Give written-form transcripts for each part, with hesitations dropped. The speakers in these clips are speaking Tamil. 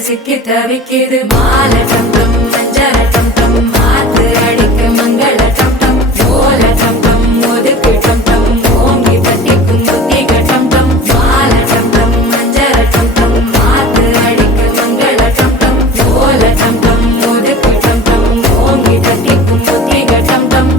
சிக்கி தவிக்குது மால டம் டம் மஞ்சள டம் டம் மாத்து அடிக்க மங்கள டம் டம் ஓல டம் டம் ஒதுக்கு டம் டம் ஓங்கி தட்டிக்கும் புத்திக டம் டம் மால டம் டம் மஞ்சள டம் டம் மாத்து அடிக்க மங்கள டம் டம் ஓல டம் டம் ஒதுக்கு டம் டம் ஓங்கி தட்டிக்கும் புத்திக டம் டம்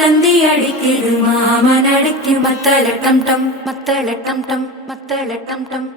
தந்தி அடிக்குது மாமன் அடிக்கு மத்தள டம் டம் மத்தள டம் டம் மத்தள டம் டம்